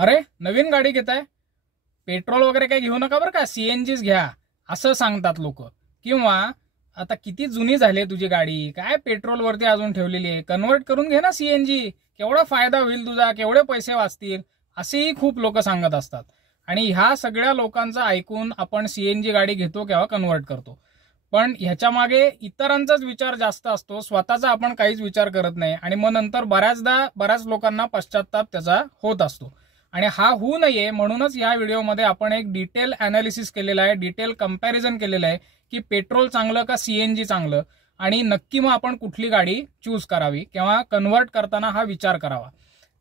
अरे नवीन गाडी घेताय, पेट्रोल वगैरे काही घेऊ नका बरं का, सीएनजीच घ्या असं सांगतात लोक. किंवा आता किती जुनी झाली तुझी गाडी, काय पेट्रोलवरती अजून ठेवलेली आहे, कन्वर्ट करून घे ना सीएनजी, केवढा फायदा होईल तुझा, केवढे पैसे वाचतील, असेही खूप लोक सांगत असतात. आणि ह्या सगळ्या लोकांचं ऐकून आपण सीएनजी गाडी घेतो किंवा कन्वर्ट करतो. पण ह्याच्या मागे इतरांचाच विचार जास्त असतो, स्वतःचा आपण काहीच विचार करत नाही. आणि मग नंतर बऱ्याच लोकांना पश्चाताप त्याचा होत असतो. आणि हा होऊ नये म्हणूनच या व्हिडिओमध्ये आपण एक डिटेल अनालिसिस केलेला आहे, डिटेल कंपॅरिझन केलेलं आहे की पेट्रोल चांगलं का सीएनजी चांगलं, आणि नक्की मग आपण कुठली गाडी चूज करावी किंवा कन्वर्ट करताना हा विचार करावा.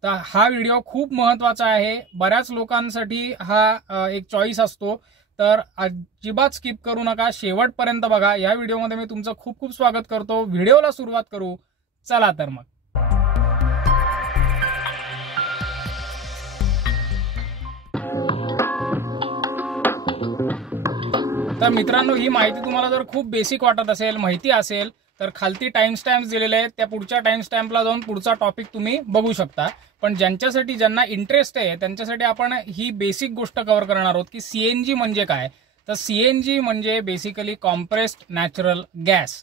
तर हा व्हिडिओ खूप महत्वाचा आहे. बऱ्याच लोकांसाठी हा एक चॉईस असतो. तर अजिबात स्किप करू नका, शेवटपर्यंत बघा. या व्हिडिओमध्ये मी तुमचं खूप खूप स्वागत करतो. व्हिडिओला सुरुवात करू, चला तर मग. तर मित्रांनो, ही माहिती तुम्हाला जर खूप बेसिक वाटत असेल, माहिती असेल, तर खालती टाइम स्टॅम्प्स दिलेले आहेत, त्या पुढच्या टाइम स्टॅम्पला जाऊन पुढचा टॉपिक तुम्ही बघू शकता. पण ज्यांना इंटरेस्ट आहे त्यांच्यासाठी आपण ही बेसिक गोष्ट कव्हर करणार आहोत की सीएनजी म्हणजे काय. तर सीएनजी म्हणजे बेसिकली कॉम्प्रेस्ड नॅचरल गॅस.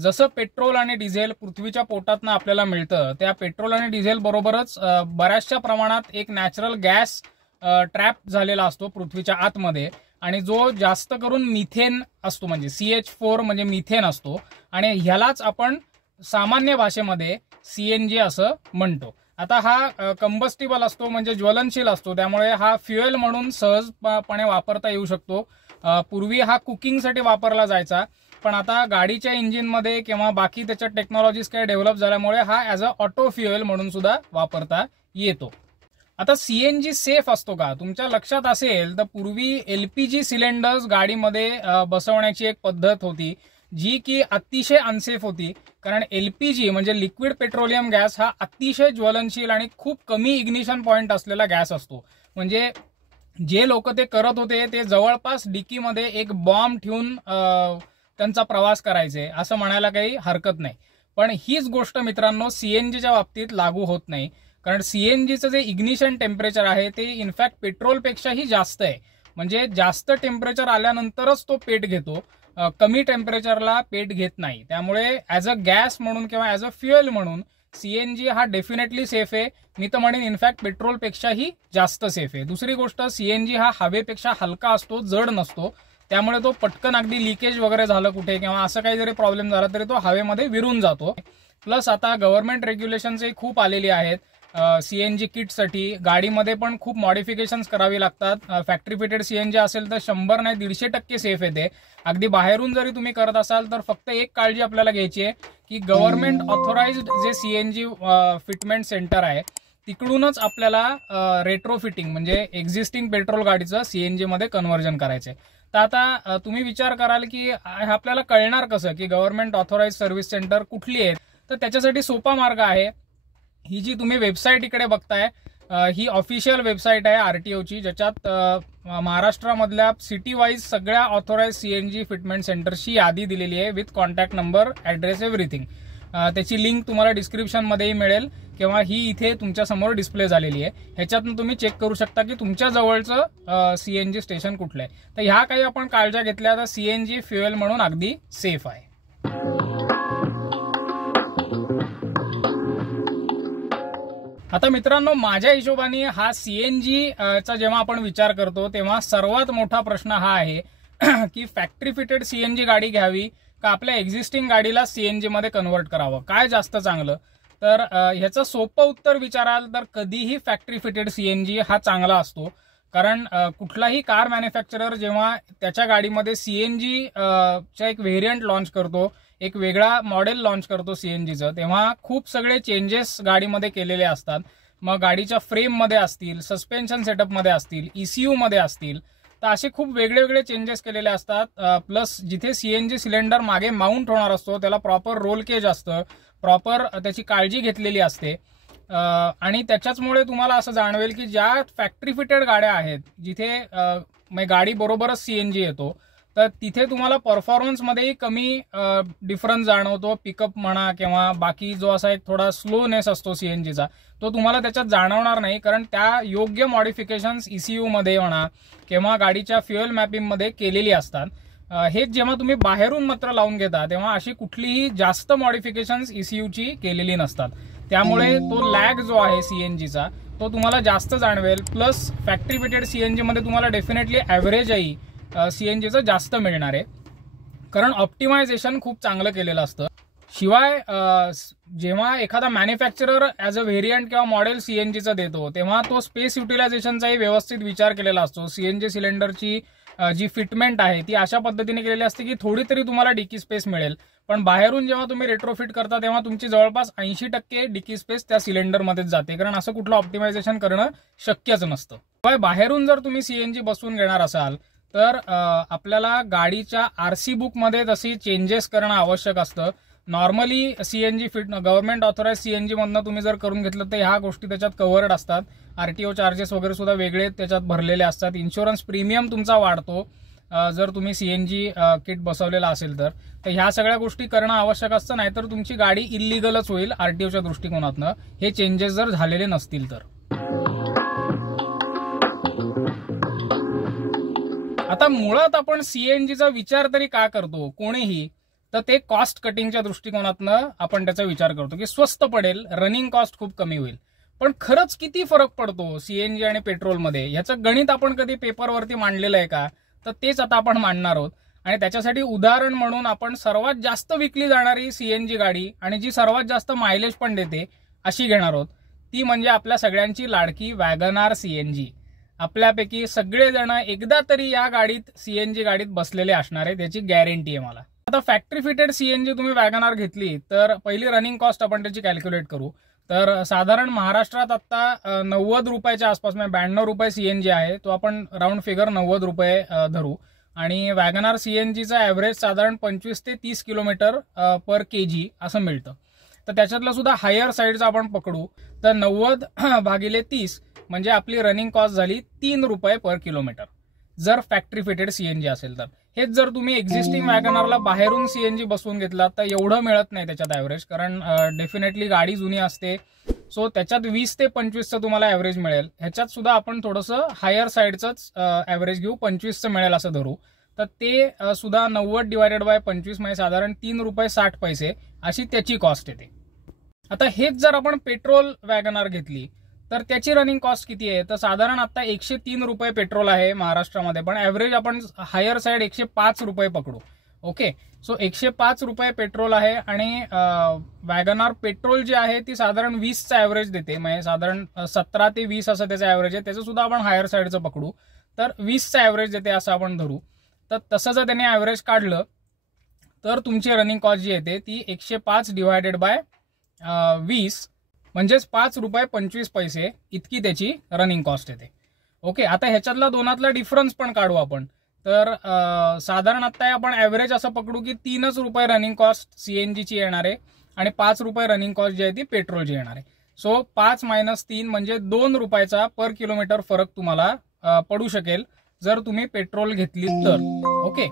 जसं पेट्रोल आणि डिझेल पृथ्वीच्या पोटातनं आपल्याला मिळतं, त्या पेट्रोल आणि डिझेल बरोबरच बऱ्याचशा प्रमाणात एक नॅचरल गॅस ट्रॅप झालेला असतो पृथ्वीच्या आतमध्ये, आणि जो जास्त करून मिथेन असतो, म्हणजे CH4 म्हणजे मिथेन असतो. आणि ह्यालाच आपण सामान्य भाषेमध्ये सीएनजी असं म्हणतो. आता हा कंबस्टिबल असतो, म्हणजे ज्वलनशील असतो, त्यामुळे हा फ्युएल म्हणून सहजपणे वापरता येऊ शकतो. पूर्वी हा कुकिंगसाठी वापरला जायचा, पण आता गाडीच्या इंजिनमध्ये किंवा बाकी त्याच्या टेक्नॉलॉजीज काही डेव्हलप झाल्यामुळे हा ॲज अ ऑटो फ्युएल म्हणून सुद्धा वापरता येतो. आता सीएनजी सेफ असतो का, तुमच्या लक्षात असेल तर पूर्वी एलपीजी सिलेंडर्स गाडीमध्ये बसवण्याची एक पद्धत होती जी की अतिशय अनसेफ होती. कारण एलपीजी म्हणजे लिक्विड पेट्रोलियम गॅस हा अतिशय ज्वलनशील आणि खूप कमी इग्निशन पॉइंट असलेला गॅस असतो. म्हणजे जे लोक ते करत होते ते जवळपास डिकीमध्ये एक बॉम्ब ठेवून त्यांचा प्रवास करायचे, असं म्हणायला काही हरकत नाही. पण हीच गोष्ट मित्रांनो सीएनजीच्या बाबतीत लागू होत नाही. कारण सीएनजीचं जे इग्निशन टेम्परेचर आहे ते इनफॅक्ट पेट्रोलपेक्षाही जास्त आहे. म्हणजे जास्त टेम्परेचर आल्यानंतरच तो पेट घेतो, कमी टेम्परेचरला पेट घेत नाही. त्यामुळे ॲज अ गॅस म्हणून किंवा ॲज अ फ्युएल म्हणून सीएनजी हा डेफिनेटली सेफ आहे. मी तर म्हणेन इनफॅक्ट पेट्रोलपेक्षाही जास्त सेफ आहे. दुसरी गोष्ट, सीएनजी हा हवेपेक्षा हलका असतो, जड नसतो. त्यामुळे तो पटकन अगदी लिकेज वगैरे झालं कुठे किंवा असं काही जरी प्रॉब्लेम झाला तरी तो हवेमध्ये विरून जातो. प्लस आता गव्हर्नमेंट रेग्युलेशन्सही खूप आलेली आहेत सीएनजी किटसाठी. गाडीमध्ये पण खूप मॉडिफिकेशन्स करावी लागतात. फॅक्टरी फिटेड सीएनजी असेल तर 100 नाही 150% सेफ येते. अगदी बाहेरून जरी तुम्ही करत असाल तर फक्त एक काळजी आपल्याला घ्यायची आहे की गव्हर्नमेंट ऑथोराइज्ड जे सीएनजी फिटमेंट सेंटर आहे तिकडूनच आपल्याला रेट्रोफिटिंग म्हणजे एक्झिस्टिंग पेट्रोल गाडीचं सीएनजी मध्ये कन्व्हर्जन करायचंय. तर आता तुम्ही विचार कराल की आपल्याला कळणार कसं की गव्हर्नमेंट ऑथोराइज्ड सर्व्हिस सेंटर कुठली आहेत. तर त्याच्यासाठी सोपा मार्ग आहे. ही जी तुम्ही वेबसाईट इकडे बघताय ही ऑफिशियल वेबसाईट आहे आरटीओची, ज्याच्यात महाराष्ट्रामधल्या सिटी वाईज सगळ्या ऑथोराइज सीएनजी फिटमेंट सेंटरची यादी दिलेली आहे with contact number, address, everything. त्याची लिंक तुम्हाला डिस्क्रिप्शनमध्येही मिळेल किंवा ही इथे तुमच्या समोर डिस्प्ले झालेली आहे. ह्याच्यातून तुम्ही चेक करू शकता की तुमच्या जवळचं सीएनजी स्टेशन कुठलं आहे. तर ह्या काही आपण काळज्या घेतल्या तर सीएनजी फ्युएल म्हणून अगदी सेफ आहे. आता मित्रांनो, माझ्या हिशोबाने हा सीएनजी चा जेव्हा आपण विचार करतो तेव्हा सर्वात मोठा प्रश्न हा आहे की फॅक्टरी फिटेड सीएनजी गाडी घ्यावी का आपल्या एक्झिस्टिंग गाडीला सीएनजी मध्ये कन्वर्ट करावं, काय जास्त चांगलं. तर ह्याचं सोपं उत्तर विचाराल तर कधीही फॅक्टरी फिटेड सीएनजी हा चांगला असतो. कारण कुठलाही कार मॅन्युफॅक्चरर जेव्हा त्याच्या गाडीमध्ये सीएनजी चा एक व्हेरियंट लॉन्च करतो, एक वेगळा मॉडेल लॉन्च करतो सीएनजीचं, तेव्हा खूप सगळे चेंजेस गाडीमध्ये केलेले असतात. मग गाडीच्या फ्रेममध्ये असतील, सस्पेन्शन सेटअपमध्ये असतील, ECU मध्ये असतील, तर असे खूप वेगळे चेंजेस केलेले असतात. प्लस जिथे सीएनजी सिलेंडर मागे माउंट होणार असतो त्याला प्रॉपर रोल केज असतं, प्रॉपर त्याची काळजी घेतलेली असते. आणि त्याच्याचमुळे तुम्हाला असं जाणवेल की ज्या फॅक्टरी फिटेड गाड्या आहेत जिथे गाडी बरोबरच सीएनजी येतो, तर तिथे तुम्हाला परफॉर्मन्समध्येही कमी डिफरन्स जाणवतो. पिकअप म्हणा किंवा बाकी जो असा एक थोडा स्लोनेस असतो सीएनजीचा तो तुम्हाला त्याच्यात जाणवणार नाही, कारण त्या योग्य मॉडिफिकेशन्स ECU मध्ये म्हणा किंवा गाडीच्या फ्युएल मॅपिंग मध्ये केलेली असतात. हेच जेव्हा तुम्ही बाहेरून मात्र लावून घेता तेव्हा अशी कुठलीही जास्त मॉडिफिकेशन्स ECU ची केलेली नसतात. त्यामुळे तो लॅग जो आहे सीएनजीचा तो तुम्हाला जास्त जाणवेल. प्लस फॅक्टरी फिटेड सीएनजी मध्ये तुम्हाला डेफिनेटली ॲव्हरेजही सीएनजीचं जास्त मिळणार आहे, कारण ऑप्टिमायझेशन खूप चांगलं केलेलं असतं. शिवाय जेव्हा एखादा मॅन्युफॅक्चरर ॲज अ व्हेरियंट किंवा मॉडेल सीएनजीचं देतो तेव्हा तो स्पेस युटिलायझेशनचाही व्यवस्थित विचार केलेला असतो. सीएनजी सिलेंडरची जी फिटमेंट आहे ती अशा पद्धतीने केलेली असते की थोडी तरी तुम्हाला डिकी स्पेस मिळेल, पण बाहेरून जेव्हा तुम्ही रेट्रोफिट करता तेव्हा तुमची जवळपास 80% डिकी स्पेस त्या सिलेंडरमध्येच जाते, कारण असं कुठलं ऑप्टिमायझेशन करणं शक्यच नसतं. शिवाय बाहेरून जर तुम्ही सीएनजी बसवून घेणार असाल तर आपल्याला गाडीच्या आरसी बुकमध्ये तशी चेंजेस करणं आवश्यक असतं. Normally CNG government authorise CNG मधनं तुम्ही जर करून घेतलं तर ह्या गोष्टी त्याच्यात कव्हर्ड असतात. आरटीओ चार्जेस वगैरे सुद्धा वेगळे त्याच्यात भरलेले असतात. इन्शुरन्स प्रीमियम तुमचा वाढतो जर तुम्ही सीएनजी किट बसवलेला असेल तर ह्या सगळ्या गोष्टी करणं आवश्यक असतं, नाहीतर तुमची गाडी इलिगलच होईल आरटीओच्या दृष्टिकोनातनं, हे चेंजेस जर झालेले नसतील तर. आता मुळात आपण सीएनजीचा विचार तरी का करतो कोणीही, तर ते कॉस्ट कटिंगच्या दृष्टिकोनातनं आपण त्याचा विचार करतो की स्वस्त पडेल, रनिंग कॉस्ट खूप कमी होईल. पण खरंच किती फरक पडतो सीएनजी आणि पेट्रोलमध्ये याचं गणित आपण कधी पेपरवरती मांडलेलं आहे का, तर तेच आता आपण मांडणार आहोत. आणि त्याच्यासाठी उदाहरण म्हणून आपण सर्वात जास्त विकली जाणारी सीएनजी गाडी आणि जी सर्वात जास्त मायलेज पण देते अशी घेणार आहोत. ती म्हणजे आपल्या सगळ्यांची लाडकी वॅगनार सीएनजी. आपल्यापैकी सगळेजण एकदा तरी या गाडीत सीएनजी गाडीत बसलेले असणार आहे, त्याची गॅरंटी आहे मला. आता फॅक्टरी फिटेड सीएनजी तुम्ही वॅगनार घेतली तर पहिली रनिंग कॉस्ट आपण त्याची कॅल्क्युलेट करू. तर साधारण महाराष्ट्रात आता 90 रुपयाच्या आसपास, म्हणजे 92 रुपये सीएनजी आहे, तो आपण राऊंड फिगर 90 रुपये धरू. आणि वॅगनार सीएनजीचा ॲव्हरेज साधारण 25 ते 30 किलोमीटर पर केजी असं मिळतं. तर त्याच्यातलं सुद्धा हायर साईडचा आपण पकडू तर 90/30 म्हणजे आपली रनिंग कॉस्ट झाली 3 रुपये पर किलोमीटर जर फॅक्टरी फिटेड सीएनजी असेल तर. हेच जर तुम्ही एक्झिस्टिंग वॅगनारला बाहेरून सीएनजी बसवून घेतला तर एवढं मिळत नाही त्याच्यात ॲव्हरेज, कारण डेफिनेटली गाडी जुनी असते. सो त्याच्यात 20 ते 25चं तुम्हाला ॲव्हरेज मिळेल. ह्याच्यात सुद्धा आपण थोडंसं हायर साईडचंच ॲव्हरेज घेऊ, 25चं मिळेल असं धरू. तर ते सुद्धा 90/25 म्हणजे साधारण 3 रुपये 60 पैसे अशी त्याची कॉस्ट येते. आता हेच जर आपण पेट्रोल वॅगनार घेतली तर त्याची रनिंग कॉस्ट किती आहे, तर साधारण आता 103 रुपये पेट्रोल आहे महाराष्ट्रामध्ये, पण ॲव्हरेज आपण हायर साईड 105 रुपये पकडू. ओके, सो 105 रुपये पेट्रोल आहे आणि वॅगनार पेट्रोल जी आहे ती साधारण 20चा ॲव्हरेज देते, म्हणजे साधारण 17 ते 20 असं त्याचं ॲव्हरेज आहे. त्याचं सुद्धा आपण हायर साईडचं पकडू तर 20चा ॲव्हरेज देते असं आपण धरू. तर तसं जर त्याने ॲव्हरेज काढलं तर तुमची रनिंग कॉस्ट जी येते ती 105/20 म्हणजेच 5 रुपये 25 पैसे इतकी त्याची रनिंग कॉस्ट येते. ओके, आता ह्याच्यातला दोनातला डिफरन्स पण काढू आपण. तर साधारण आता आपण ॲव्हरेज असं पकडू की 3 रुपये रनिंग कॉस्ट सीएनजीची येणार आहे आणि 5 रुपये रनिंग कॉस्ट जी आहे ती पेट्रोलची येणार आहे. सो 5 - 3 म्हणजे 2 रुपयाचा पर किलोमीटर फरक तुम्हाला पडू शकेल जर तुम्ही पेट्रोल घेतली तर. ओके,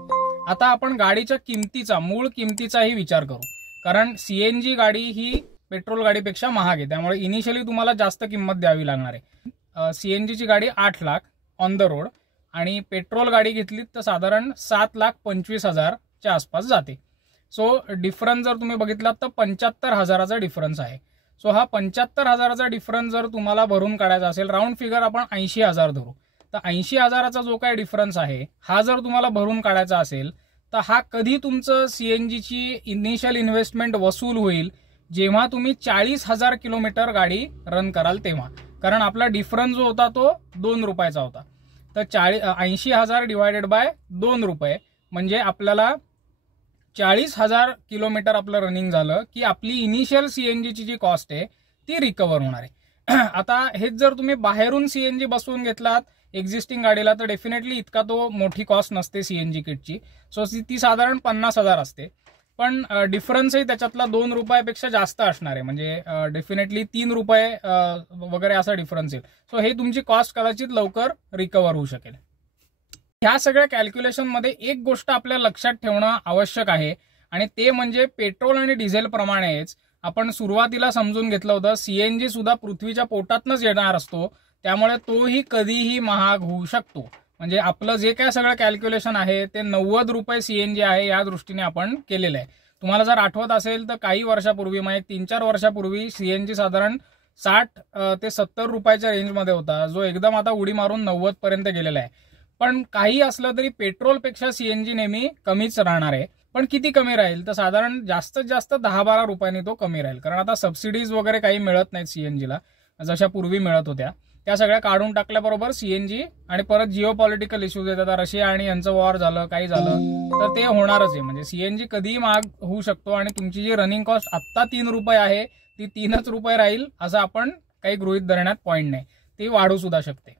आता आपण गाडीच्या किमतीचा, मूळ किमतीचाही विचार करू, कारण सीएनजी गाडी ही पेट्रोल गाडीपेक्षा महाग आहे, त्यामुळे इनिशियली तुम्हाला जास्त किंमत द्यावी लागणार आहे. सीएनजीची गाडी 8 लाख ऑन द रोड आणि पेट्रोल गाडी घेतली तर साधारण 7,25,000च्या आसपास जाते. सो डिफरन्स जर तुम्ही बघितला तर 75,000चा डिफरन्स आहे. सो हा 75,000चा डिफरन्स जर तुम्हाला भरून काढायचा असेल, राऊंड फिगर आपण 80,000 धरू, तर 80,000चा जो काही डिफरन्स आहे हा जर तुम्हाला भरून काढायचा असेल तर हा कधी तुमचं सीएनजीची इनिशियल इन्व्हेस्टमेंट वसूल होईल, जेव्हा तुम्ही 40,000 किलोमीटर गाडी रन कराल तेव्हा. कारण आपला डिफरन्स जो होता तो 2 रुपयाचा होता. तर 80,000 / 2 रुपये म्हणजे आपल्याला 40,000 किलोमीटर आपलं रनिंग झालं की आपली इनिशियल सीएनजीची जी कॉस्ट आहे ती रिकव्हर होणार आहे. आता हेच जर तुम्ही बाहेरून सीएनजी बसवून घेतलात एक्झिस्टिंग गाडीला तर डेफिनेटली इतका तो मोठी कॉस्ट नसते सीएनजी किटची. सो ती साधारण 50,000 असते, पण डिफरन्सही त्याच्यातला 2 रुपयापेक्षा जास्त असणार आहे, म्हणजे डेफिनेटली 3 रुपये वगैरे असा डिफरन्स येईल. सो हे तुमची कॉस्ट कदाचित लवकर रिकव्हर होऊ शकेल. ह्या सगळ्या कॅल्क्युलेशनमध्ये एक गोष्ट आपल्याला लक्षात ठेवणं आवश्यक आहे आणि ते म्हणजे पेट्रोल आणि डिझेल प्रमाणेच आपण सुरुवातीला समजून घेतलं होतं सीएनजी सुद्धा पृथ्वीच्या पोटातनच येणार असतो, त्यामुळे तोही कधीही महाग होऊ शकतो. म्हणजे आपलं जे काय सगळं कॅल्क्युलेशन आहे ते 90 रुपये सीएनजी आहे या दृष्टीने आपण केलेलं आहे. तुम्हाला जर आठवत असेल तर काही वर्षापूर्वी म्हणजे 3-4 वर्षापूर्वी सीएनजी साधारण 60 ते 70 रुपयाच्या रेंजमध्ये होता, जो एकदम आता उडी मारून 90 पर्यंत गेलेला आहे. पण काही असलं तरी पेट्रोलपेक्षा सीएनजी नेहमी कमीच राहणार आहे. पण किती कमी राहील तर साधारण जास्तीत जास्त 10-12 रुपयांनी तो कमी राहील, कारण आता सबसिडीज वगैरे काही मिळत नाहीत सीएनजीला जशा पूर्वी मिळत होत्या. त्या सगळ्या काढून टाकल्याबरोबर सीएनजी आणि परत जिओ पॉलिटिकल इश्यूज येतात, रशिया आणि यांचं वॉर झालं काही झालं तर ते होणारच आहे. म्हणजे सीएनजी कधीही महाग होऊ शकतो आणि तुमची जी रनिंग कॉस्ट आत्ता 3 रुपये आहे ती 3च रुपये राहील असं आपण काही गृहीत धरण्यात पॉईंट नाही, ती वाढू सुद्धा शकते.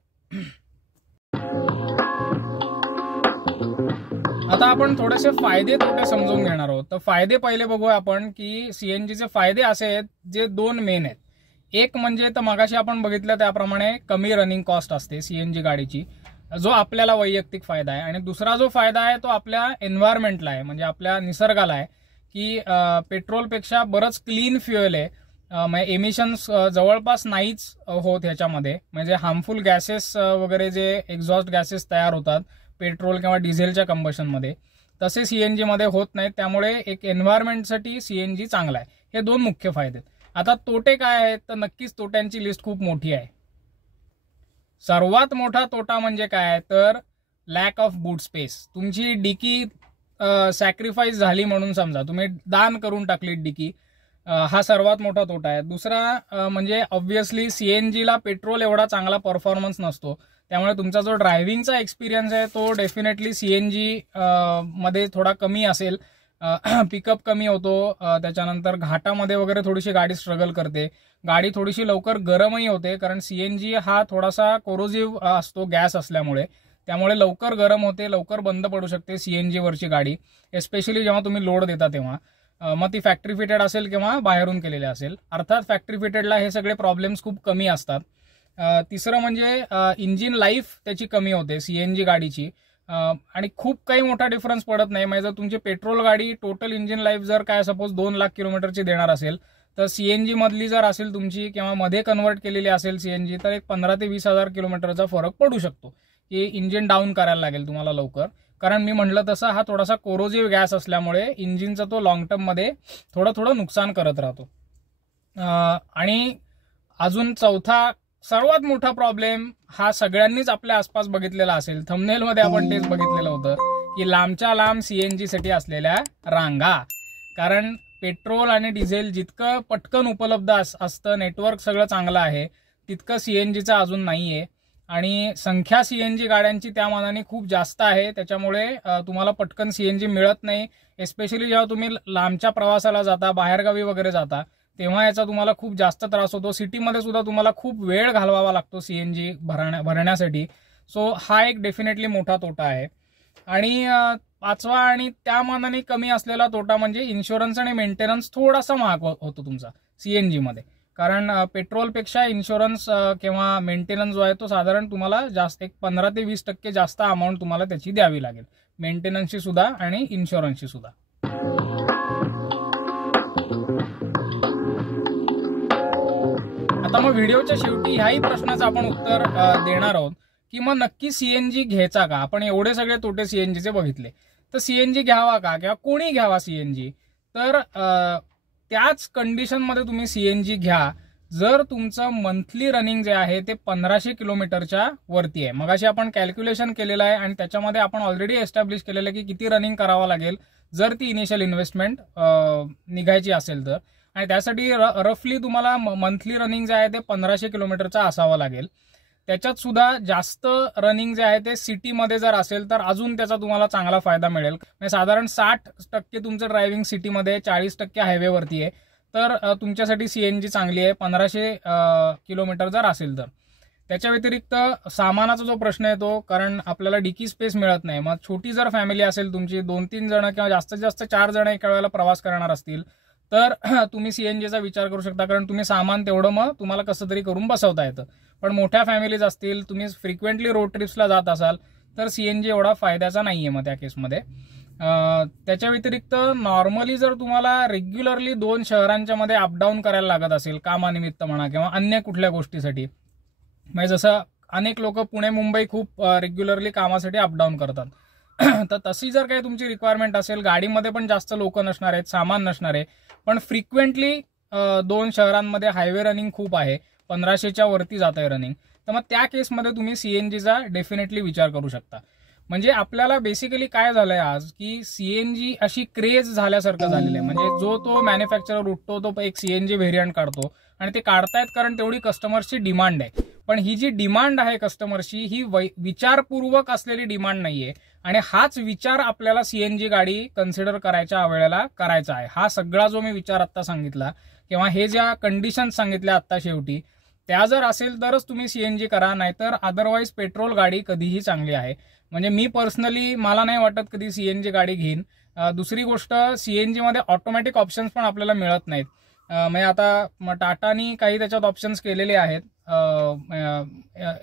आता आपण थोडेसे फायदे तोटे समजून घेणार आहोत. तर फायदे पहिले बघूया आपण की सीएनजीचे फायदे असे आहेत जे 2 मेन आहेत. एक म्हणजे तर मगाशी आपण बघितलं त्याप्रमाणे कमी रनिंग कॉस्ट असते सीएनजी गाडीची, जो आपल्याला वैयक्तिक फायदा आहे. आणि दुसरा जो फायदा आहे तो आपल्या एन्व्हायरमेंटला आहे, म्हणजे आपल्या निसर्गाला आहे की पेट्रोलपेक्षा बरंच क्लीन फ्युएल आहे. म्हणजे एमिशन्स जवळपास नाहीच होत ह्याच्यामध्ये, म्हणजे हार्मफुल गॅसेस वगैरे जे एक्झॉस्ट गॅसेस तयार होतात पेट्रोल किंवा डिझेलच्या कंबशनमध्ये तसे सीएनजी मध्ये होत नाहीत. त्यामुळे एक एन्व्हायरमेंटसाठी सीएनजी चांगला आहे. हे 2 मुख्य फायदे. आता तोटे काय आहेत तर नक्कीच तोट्यांची लिस्ट खूप मोठी आहे. सर्वात मोठा तोटा म्हणजे काय तर लॅक ऑफ बूट स्पेस. तुमची डिकी सॅक्रिफाईस झाली म्हणून समजा, तुम्ही दान करून टाकली डिकी, हा सर्वात मोठा तोटा आहे. दुसरा म्हणजे ऑब्व्हियसली सीएनजीला पेट्रोल एवढा चांगला परफॉर्मन्स नसतो, त्यामुळे तुमचा जो ड्रायव्हिंगचा एक्सपिरियन्स आहे तो डेफिनेटली सीएनजी मध्ये थोडा कमी असेल. पिकअप कमी होतो, त्याच्यानंतर घाटामध्ये वगैरे थोडीशी गाडी स्ट्रगल करते, गाडी थोडीशी लवकर गरमही होते, कारण सीएनजी हा थोडासा कोरोजिव्ह असतो गॅस असल्यामुळे, त्यामुळे लवकर गरम होते, लवकर बंद पडू शकते सीएनजी वरची गाडी, एस्पेशली जेव्हा तुम्ही लोड देता तेव्हा. मग ती फॅक्टरी फिटेड असेल किंवा बाहेरून केलेली असेल. अर्थात फॅक्टरी फिटेडला हे सगळे प्रॉब्लेम्स खूप कमी असतात. तिसरं म्हणजे इंजिन लाईफ त्याची कमी होते सीएनजी गाडीची, आणि खूप काही मोठा डिफरन्स पडत नाही. म्हणजे जर तुमची पेट्रोल गाडी टोटल इंजिन लाईफ जर काय सपोज 2 लाख किलोमीटरची देणार असेल तर सीएनजी मधली जर असेल तुमची किंवा मध्ये कन्वर्ट केलेली असेल सीएनजी तर एक 15,000 ते 20,000 किलोमीटरचा फरक पडू शकतो की इंजिन डाऊन करायला लागेल तुम्हाला लवकर. कारण मी म्हटलं तसं हा थोडासा कोरोजिव्ह गॅस असल्यामुळे इंजिनचा तो लॉंग टर्म मध्ये थोडं नुकसान करत राहतो. आणि अजून चौथा सर्वात मोठा प्रॉब्लेम हा सगळ्यांनीच आपल्या आसपास बघितलेला असेल, थंबनेलमध्ये आपण तेच बघितलेलं होतं की लांबच्या लांब सीएनजी साठी असलेल्या रांगा. कारण पेट्रोल आणि डिझेल जितकं पटकन उपलब्ध असतं, नेटवर्क सगळं चांगलं आहे, तितकं सीएनजीचं अजून नाहीये. आणि संख्या सीएनजी गाड्यांची त्या मानाने खूप जास्त आहे, त्याच्यामुळे तुम्हाला पटकन सीएनजी मिळत नाही. एस्पेशली जेव्हा तुम्ही लांबच्या प्रवासाला जाता, बाहेरगावी वगैरे जाता, तेव्हा याचा तुम्हाला खूप जास्त त्रास होतो. सिटीमध्ये सुद्धा तुम्हाला खूप वेळ घालवावा लागतो सीएनजी भरण्यासाठी. सो हा एक डेफिनेटली मोठा तोटा आहे. आणि 5वा आणि त्या मानाने कमी असलेला तोटा म्हणजे इन्शुरन्स आणि मेंटेनन्स थोडासा महाग होतो तुमचा सीएनजी मध्ये. कारण पेट्रोलपेक्षा इन्शुरन्स किंवा मेंटेनन्स जो आहे तो साधारण तुम्हाला जास्त एक 15 ते 20% जास्त अमाऊंट तुम्हाला त्याची द्यावी लागेल, मेंटेनन्सची सुद्धा आणि इन्शुरन्सची सुद्धा. आता मग व्हिडिओच्या शेवटी ह्याही प्रश्नाचं आपण उत्तर देणार आहोत की मग नक्की सीएनजी घ्यायचा का. आपण एवढे सगळे तोटे सीएनजीचे बघितले, तर सीएनजी घ्यावा का किंवा कोणी घ्यावा सीएनजी. तर त्याच कंडिशनमध्ये तुम्ही सीएनजी घ्या जर तुमचं मंथली रनिंग जे आहे ते 1500 किलोमीटरच्या वरती आहे. मगाशी आपण कॅल्क्युलेशन केलेलं आहे आणि त्याच्यामध्ये आपण ऑलरेडी एस्टॅब्लिश केलेलं आहे की किती रनिंग करावं लागेल जर ती इनिशियल इन्व्हेस्टमेंट निघायची असेल तर. आणि त्यासाठी रफली तुम्हाला मंथली रनिंग जे आहे ते 1500 किलोमीटरचा असावं लागेल. त्याच्यात सुद्धा जास्त रनिंग जे आहे ते सिटीमध्ये जर असेल तर अजून त्याचा तुम्हाला चांगला फायदा मिळेल. म्हणजे साधारण 60% तुमचं ड्रायव्हिंग सिटीमध्ये, 40% हायवेवरती आहे, तर तुमच्यासाठी सीएनजी चांगली आहे 1500 किलोमीटर जर असेल तर. त्याच्या व्यतिरिक्त सामानाचा जो प्रश्न येतो, कारण आपल्याला डिकी स्पेस मिळत नाही. मग छोटी जर फॅमिली असेल तुमची, 2-3 जण किंवा जास्तीत जास्त 4 जण एका वेळेला प्रवास करणार असतील तर तुम्ही सीएनजीचा विचार करू शकता, कारण तुम्ही सामान तेवढं मग तुम्हाला कसं तरी करून बसवता येतं. पण मोठ्या फॅमिलीज असतील, तुम्ही फ्रिक्वेंटली रोड ट्रिप्सला जात असाल तर सीएनजी एवढा फायद्याचा नाहीये मग त्या केसमध्ये. त्याच्या व्यतिरिक्त नॉर्मली जर तुम्हाला रेग्युलरली 2 शहरांच्या मध्ये अपडाऊन करायला लागत असेल कामानिमित्त म्हणा किंवा अन्य कुठल्या गोष्टीसाठी, म्हणजे जसं अनेक लोक पुणे मुंबई खूप रेग्युलरली कामासाठी अपडाऊन करतात, तर तशी जर काही तुमची रिक्वायरमेंट असेल, गाडीमध्ये पण जास्त लोक नसणार आहेत, सामान नसणार आहे, पण फ्रिक्वेंटली 2 शहरांमध्ये हायवे रनिंग खूप आहे, 1500च्या वरती जात आहे रनिंग, तर मग त्या केसमध्ये तुम्ही सीएनजीचा डेफिनेटली विचार करू शकता. म्हणजे आपल्याला बेसिकली काय झालंय आज की सीएनजी अशी क्रेज झाल्यासारखं झालेलं आहे. म्हणजे जो तो मॅन्युफॅक्चरर उठतो तो एक सीएनजी व्हेरियंट काढतो आणि ते काढतायत कारण तेवढी कस्टमर्सची डिमांड आहे. पण ही जी डिमांड आहे कस्टमर्सची ही विचारपूर्वक असलेली डिमांड नाहीये आणि हाच विचार आपल्याला सीएनजी गाडी कन्सिडर करायच्या वेळेला करायचा आहे. हा सगळा जो मी विचार आता सांगितला किंवा हे ज्या कंडिशन सांगितल्या आता शेवटी त्या जर असेल तरच तुम्ही सीएनजी करा, नाहीतर अदरवाईज पेट्रोल गाडी कधीही चांगली आहे. म्हणजे मी पर्सनली मला नाही वाटत कधी सीएनजी गाडी घेईन. दुसरी गोष्ट, सीएनजी मध्ये ऑटोमॅटिक ऑप्शन्स पण आपल्याला मिळत नाहीत. म्हणजे आता टाटानी काही त्याच्यात ऑप्शन्स केलेले आहेत,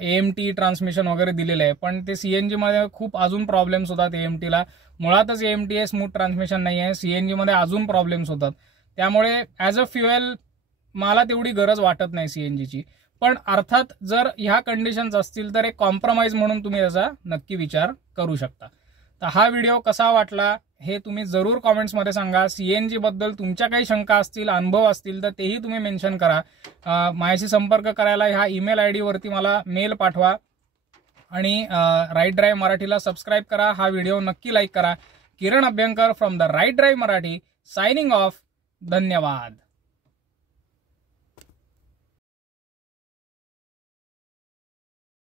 एएमटी ट्रान्समिशन वगैरे दिलेले आहे, पण ते सीएनजी मध्ये खूप अजून प्रॉब्लेम्स होतात. एएमटीला मुळातच एएमटी हे स्मूथ ट्रान्समिशन नाही आहे, सीएनजी मध्ये अजून प्रॉब्लेम्स होतात. त्यामुळे ऍज अ फ्युएल मला तेवढी गरज वाटत नाही सीएनजीची. पण अर्थात जर ह्या कंडिशन्स असतील तर एक कॉम्प्रोमाइज म्हणून तुम्ही त्याचा नक्की विचार करू शकता. तर हा व्हिडिओ कसा वाटला हे तुम्ही जरूर कॉमेंट्समध्ये सांगा. सीएनजी बद्दल तुमच्या काही शंका असतील, अनुभव असतील तर तेही तुम्ही मेन्शन करा. माझ्याशी संपर्क करायला ह्या ईमेल आयडी वरती मला मेल पाठवा आणि राईट ड्राईव्ह मराठीला सबस्क्राईब करा. हा व्हिडिओ नक्की लाईक करा. Kiran Abhyankar from the right drive Marathi signing off. धन्यवाद.